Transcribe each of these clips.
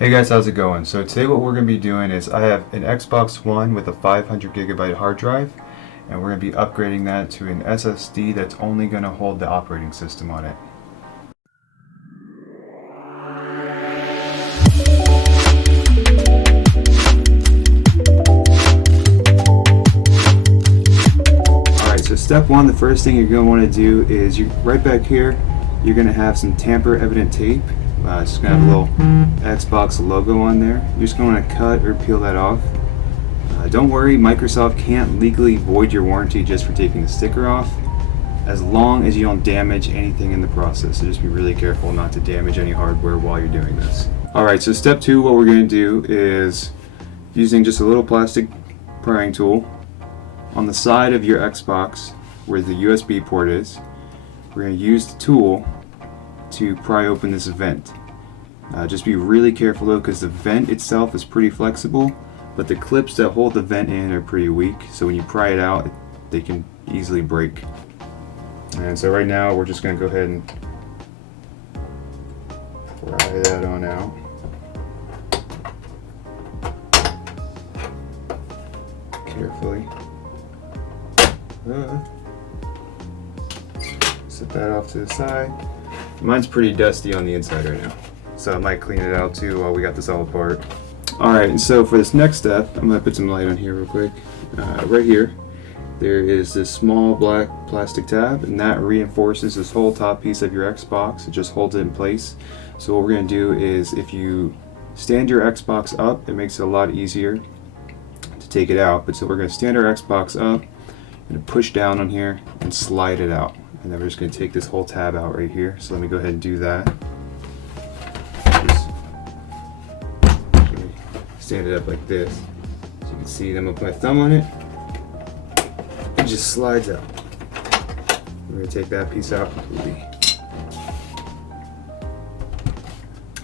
Hey guys, how's it going? So today what we're going to be doing is I have an Xbox One with a 500 gigabyte hard drive, and we're going to be upgrading that to an SSD that's only going to hold the operating system on it. Alright, so step one, the first thing you're going to want to do is right back here, you're going to have some tamper evident tape. It's going to have a little Xbox logo on there. You're just going to cut or peel that off. Don't worry, Microsoft can't legally void your warranty just for taking the sticker off, as long as you don't damage anything in the process. So just be really careful not to damage any hardware while you're doing this. Alright, so step two, what we're going to do is using just a little plastic prying tool on the side of your Xbox where the USB port is. We're going to use the tool to pry open this vent. Just be really careful though, because the vent itself is pretty flexible, but the clips that hold the vent in are pretty weak, so when you pry it out they can easily break. And so right now we're just going to go ahead and pry that on out. Carefully. Set that off to the side. Mine's pretty dusty on the inside right now, so I might clean it out too while we got this all apart. Alright, and so for this next step, I'm going to put some light on here real quick. Right here, there is this small black plastic tab, and that reinforces this whole top piece of your Xbox. It just holds it in place. So what we're going to do is, if you stand your Xbox up, it makes it a lot easier to take it out. But so we're going to stand our Xbox up, and push down on here, and slide it out. And then we're just going to take this whole tab out right here. So let me go ahead and do that. Just stand it up like this. So you can see, I'm going to put my thumb on it. It just slides out. We're going to take that piece out completely.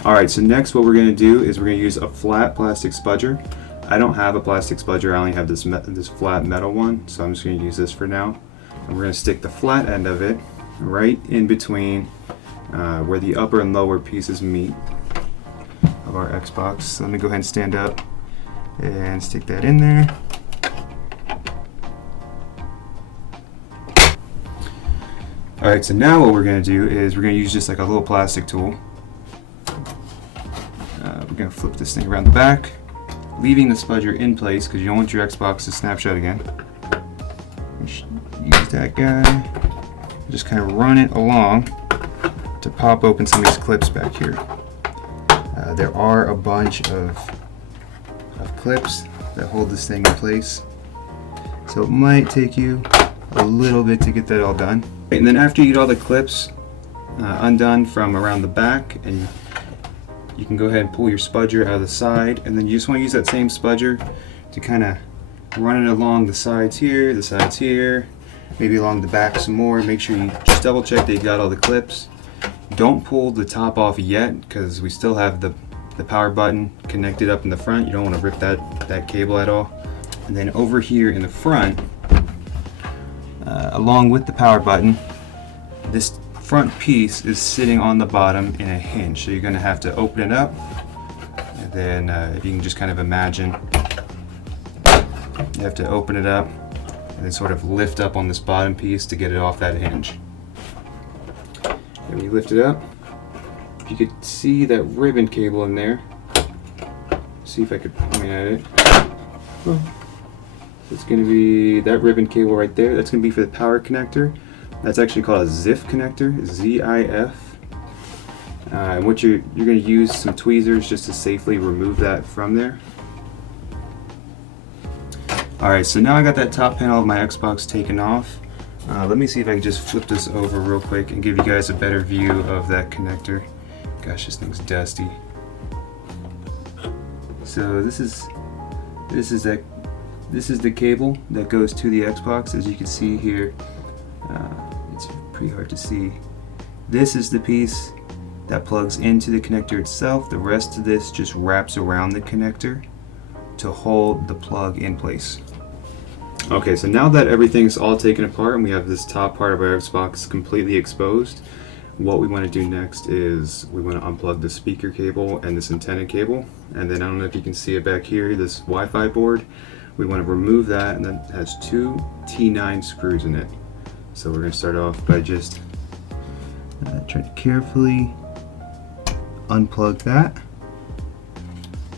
Alright, so next what we're going to do is we're going to use a flat plastic spudger. I don't have a plastic spudger, I only have this flat metal one, so I'm just going to use this for now. And we're going to stick the flat end of it right in between where the upper and lower pieces meet of our Xbox. So let me go ahead and stand up and stick that in there. Alright, so now what we're going to do is we're going to use just like a little plastic tool. We're going to flip this thing around the back, leaving the spudger in place because you don't want your Xbox to snap shut again. Use that guy, just kind of run it along to pop open some of these clips back here. There are a bunch of clips that hold this thing in place, so it might take you a little bit to get that all done. And then after you get all the clips undone from around the back, and you can go ahead and pull your spudger out of the side, and then you just want to use that same spudger to kind of run it along the sides here, maybe along the back some more. Make sure you just double check that you got all the clips. Don't pull the top off yet, because we still have the power button connected up in the front. You don't want to rip that cable at all. And then over here in the front, along with the power button, this front piece is sitting on the bottom in a hinge. So you're going to have to open it up, and then if you can just kind of imagine, you have to open it up and then sort of lift up on this bottom piece to get it off that hinge. And when you lift it up, you could see that ribbon cable in there. See if I could point at it. Oh. So it's going to be that ribbon cable right there. That's going to be for the power connector. That's actually called a ZIF connector, Z-I-F. And what you're going to use some tweezers just to safely remove that from there. Alright, so now I got that top panel of my Xbox taken off. Let me see if I can just flip this over real quick and give you guys a better view of that connector. Gosh, this thing's dusty. So this is the cable that goes to the Xbox. As you can see here, it's pretty hard to see. This is the piece that plugs into the connector itself. The rest of this just wraps around the connector to hold the plug in place. Okay, so now that everything's all taken apart and we have this top part of our Xbox completely exposed, what we want to do next is we want to unplug the speaker cable and this antenna cable, and then I don't know if you can see it back here, this Wi-Fi board. We want to remove that, and then it has two T9 screws in it. So we're going to start off by just trying to carefully unplug that,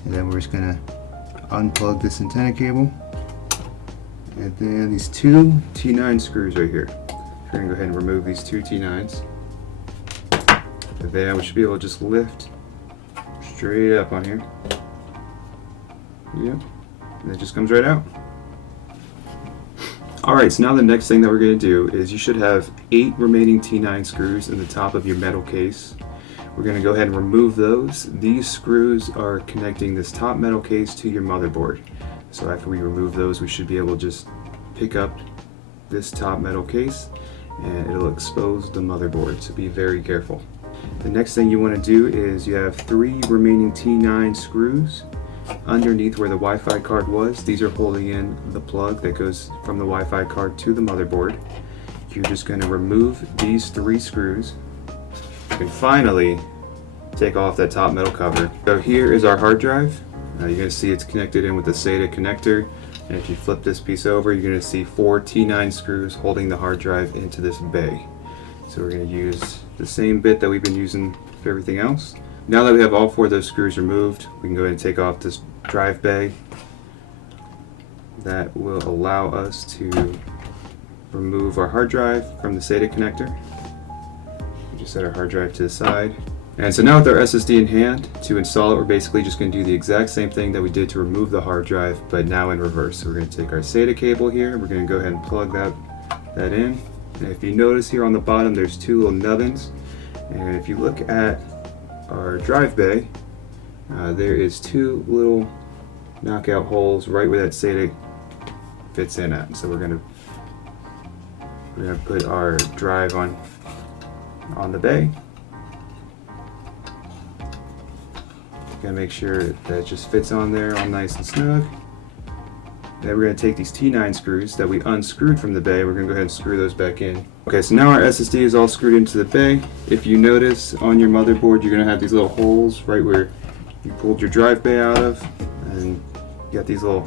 and then we're just going to unplug this antenna cable, and then these two T9 screws right here. We're going to go ahead and remove these two T9s. And then we should be able to just lift straight up on here. Yep, and it just comes right out. Alright, so now the next thing that we're going to do is you should have 8 remaining T9 screws in the top of your metal case. We're going to go ahead and remove those. These screws are connecting this top metal case to your motherboard. So after we remove those, we should be able to just pick up this top metal case and it'll expose the motherboard, so be very careful. The next thing you want to do is you have 3 remaining T9 screws underneath where the Wi-Fi card was. These are holding in the plug that goes from the Wi-Fi card to the motherboard. You're just going to remove these 3 screws and finally take off that top metal cover. So here is our hard drive. You're going to see it's connected in with the SATA connector, and if you flip this piece over, you're going to see 4 T9 screws holding the hard drive into this bay. So we're going to use the same bit that we've been using for everything else. Now that we have all 4 of those screws removed, we can go ahead and take off this drive bay. That will allow us to remove our hard drive from the SATA connector. We just set our hard drive to the side. And so now with our SSD in hand, to install it, we're basically just going to do the exact same thing that we did to remove the hard drive, but now in reverse. So we're going to take our SATA cable here, we're going to go ahead and plug that in. And if you notice here on the bottom, there's 2 little nubbins. And if you look at our drive bay, there is 2 little knockout holes right where that SATA fits in at. So we're going to put our drive on the bay. Gotta make sure that it just fits on there all nice and snug. Then we're going to take these T9 screws that we unscrewed from the bay, we're going to go ahead and screw those back in. Okay, so now our SSD is all screwed into the bay. If you notice on your motherboard, you're going to have these little holes right where you pulled your drive bay out of, and you got these little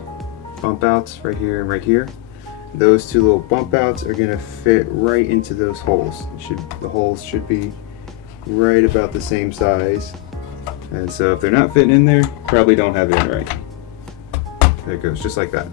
bump outs right here and right here. Those 2 little bump outs are going to fit right into those holes. The holes should be right about the same size. And so if they're not fitting in there, probably don't have it in right. There it goes, just like that.